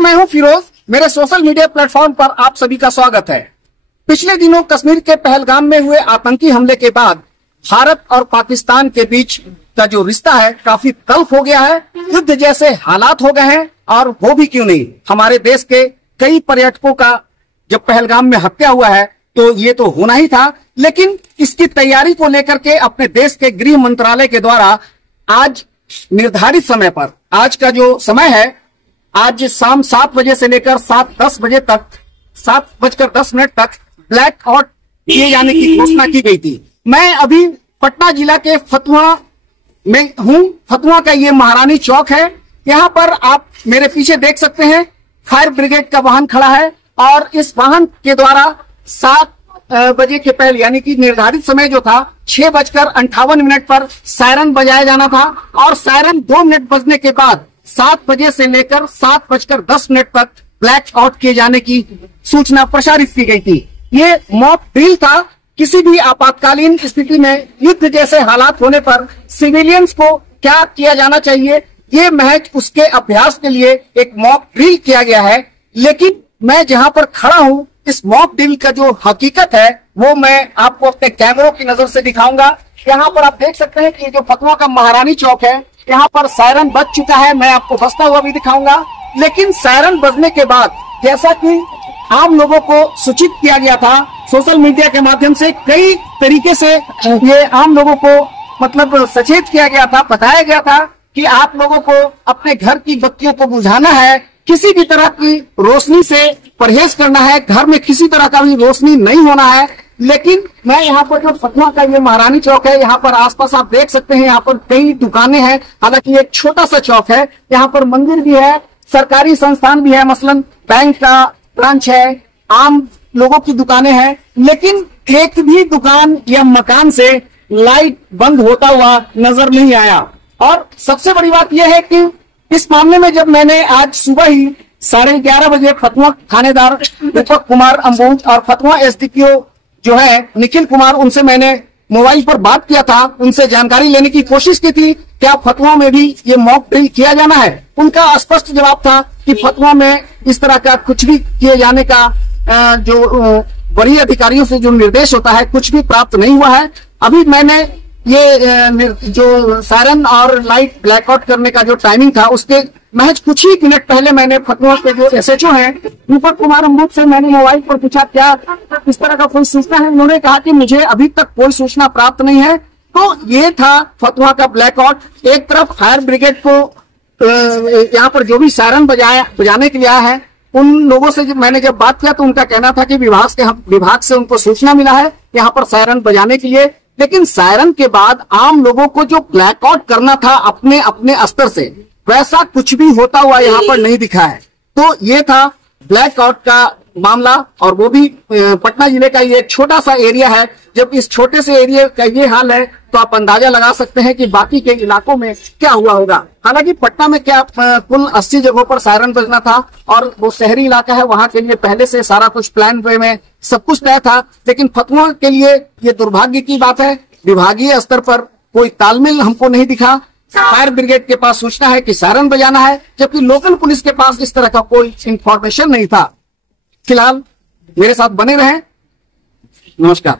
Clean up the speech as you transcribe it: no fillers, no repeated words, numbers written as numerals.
मैं हूं फिरोज। मेरे सोशल मीडिया प्लेटफॉर्म पर आप सभी का स्वागत है। पिछले दिनों कश्मीर के पहलगाम में हुए आतंकी हमले के बाद भारत और पाकिस्तान के बीच का जो रिश्ता है काफी तल्ख हो गया है। युद्ध जैसे हालात हो गए हैं और वो भी क्यों नहीं, हमारे देश के कई पर्यटकों का जब पहलगाम में हत्या हुआ है तो ये तो होना ही था, लेकिन इसकी तैयारी को लेकर के अपने देश के गृह मंत्रालय के द्वारा आज निर्धारित समय पर, आज का जो समय है, आज शाम 7 बजे से लेकर 7:10 बजे तक, 7:10 तक ब्लैक आउट किए जाने की घोषणा की गई थी। मैं अभी पटना जिला के फतुहा में हूं। फतुहा का ये महारानी चौक है। यहाँ पर आप मेरे पीछे देख सकते हैं फायर ब्रिगेड का वाहन खड़ा है और इस वाहन के द्वारा 7 बजे के पहले यानी कि निर्धारित समय जो था 6:58 पर सायरन बजाया जाना था और सायरन 2 मिनट बजने के बाद 7 बजे से लेकर 7:10 तक ब्लैक आउट किए जाने की सूचना प्रसारित की गई थी। ये मॉक ड्रिल था। किसी भी आपातकालीन स्थिति में युद्ध जैसे हालात होने पर सिविलियंस को क्या किया जाना चाहिए, ये महज उसके अभ्यास के लिए एक मॉक ड्रिल किया गया है। लेकिन मैं जहां पर खड़ा हूं, इस मॉक ड्रिल का जो हकीकत है वो मैं आपको अपने कैमरों की नजर से दिखाऊंगा। यहाँ पर आप देख सकते हैं कि जो फतुहा का महारानी चौक है, यहाँ पर सायरन बज चुका है। मैं आपको बजता हुआ भी दिखाऊंगा। लेकिन सायरन बजने के बाद जैसा कि आम लोगों को सूचित किया गया था सोशल मीडिया के माध्यम से, कई तरीके से ये आम लोगों को मतलब सचेत किया गया था, बताया गया था कि आप लोगों को अपने घर की बत्तियों को बुझाना है, किसी भी तरह की रोशनी से परहेज करना है, घर में किसी तरह का भी रोशनी नहीं होना है। लेकिन मैं यहाँ पर जो फतुहा का ये महारानी चौक है, यहाँ पर आसपास आप देख सकते हैं यहाँ पर कई दुकानें हैं। हालांकि एक छोटा सा चौक है, यहाँ पर मंदिर भी है, सरकारी संस्थान भी है, मसलन बैंक का ब्रांच है, आम लोगों की दुकानें हैं। लेकिन एक भी दुकान या मकान से लाइट बंद होता हुआ नजर नहीं आया। और सबसे बड़ी बात यह है कि इस मामले में जब मैंने आज सुबह ही 11:30 बजे फतुहा थानेदार दीपक कुमार अंबुज और फतुहा एसडीपीओ जो है निखिल कुमार, उनसे मैंने मोबाइल पर बात किया था, उनसे जानकारी लेने की कोशिश की थी क्या फतुहा में भी ये मॉक ड्रिल किया जाना है। उनका स्पष्ट जवाब था कि फतुहा में इस तरह का कुछ भी किए जाने का जो वरीय अधिकारियों से जो निर्देश होता है कुछ भी प्राप्त नहीं हुआ है। अभी मैंने ये जो सायरन और लाइट ब्लैकआउट करने का जो टाइमिंग था उसके महज कुछ ही मिनट पहले मैंने फतुहा के जो एसएचओ हैं दीपक कुमार अंबुज से मैंने मोबाइल पर पूछा क्या इस तरह का कोई सूचना है। उन्होंने कहा कि मुझे अभी तक कोई सूचना प्राप्त नहीं है। तो ये था फतुहा का ब्लैकआउट। एक तरफ फायर ब्रिगेड को यहाँ पर जो भी सायरन बजाने के लिए आया है, उन लोगों से मैंने जब बात किया तो उनका कहना था कि विभाग से उनको सूचना मिला है यहाँ पर सायरन बजाने के लिए। लेकिन सायरन के बाद आम लोगों को जो ब्लैकआउट करना था अपने अपने स्तर से, वैसा कुछ भी होता हुआ यहाँ पर नहीं दिखा है। तो ये था ब्लैकआउट का मामला और वो भी पटना जिले का ये एक छोटा सा एरिया है। जब इस छोटे से एरिया का ये हाल है तो आप अंदाजा लगा सकते हैं कि बाकी के इलाकों में क्या हुआ होगा। हालांकि पटना में क्या कुल 80 जगहों पर सायरन बजना था और वो शहरी इलाका है, वहां के लिए पहले से सारा कुछ प्लान वे में सब कुछ तय था। लेकिन फतुहा के लिए ये दुर्भाग्य की बात है, विभागीय स्तर पर कोई तालमेल हमको नहीं दिखा। फायर ब्रिगेड के पास सूचना है कि सायरन बजाना है, जबकि लोकल पुलिस के पास इस तरह का कोई इंफॉर्मेशन नहीं था। फिलहाल मेरे साथ बने रहें। नमस्कार।